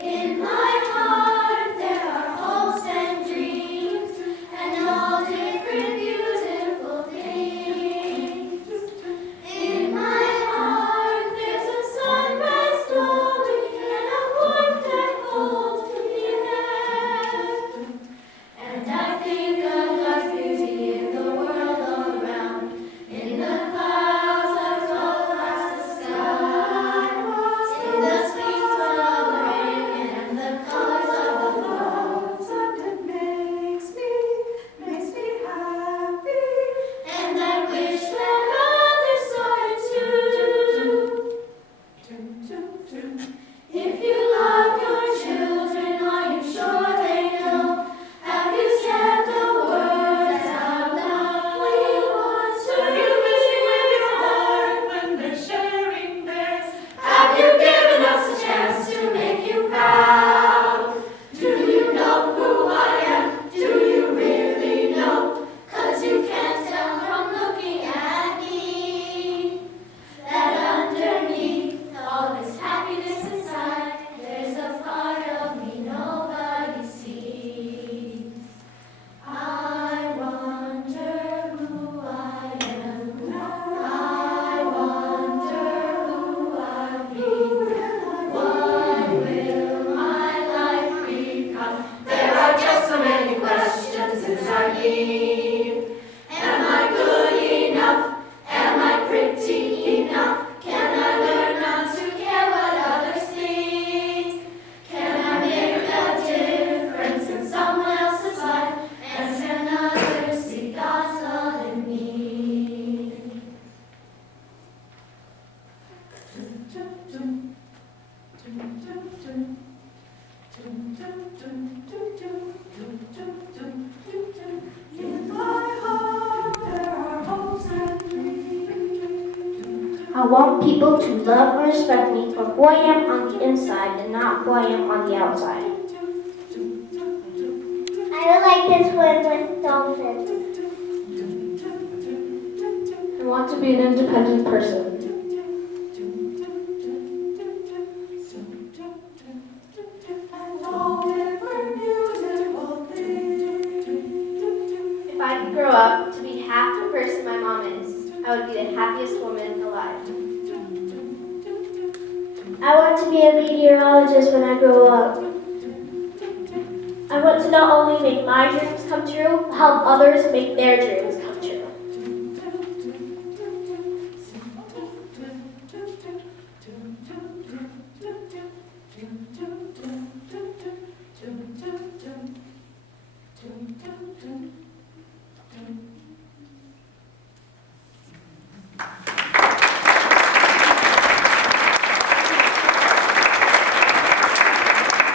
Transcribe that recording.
In my heart there are hopes and dreams, and all different beautiful things. In my heart there's a sunrise glowing, and a warmth that holds me there. And I think of God's beauty in the world all around, in the clouds that roll across the sky, in the sweet smell of the rain and the colors of the flowers. And it makes me happy. And I wish that others saw it too. If you love your children, are you sure they know? Have you said the words out loud? We want to. Are you listening with your heart when they're sharing theirs? Have you given us a chance to make you proud? Do you know who I am? Do you really know? 'Cause you can't tell from looking at me that underneath all this happiness inside, there's a part of me nobody sees. I wonder who I am. I wonder who I'll be. What will my life become? There are just so many questions inside me. Am I good enough? Am I pretty enough? Can I learn not to care what others think? Can I make a difference in someone else's life? And can others see God's love in me? In my heart there are hopes and dreams. I want people to love and respect me for who I am on the inside and not who I am on the outside. I would like to swim with dolphins. I want to be an independent person. And all different beautiful things. If I could grow up to be half the person my mom is, I would be the happiest woman alive. I want to be a meteorologist when I grow up. I want to not only make my dreams come true, but help others make their dreams come true. Dum, dum, dum.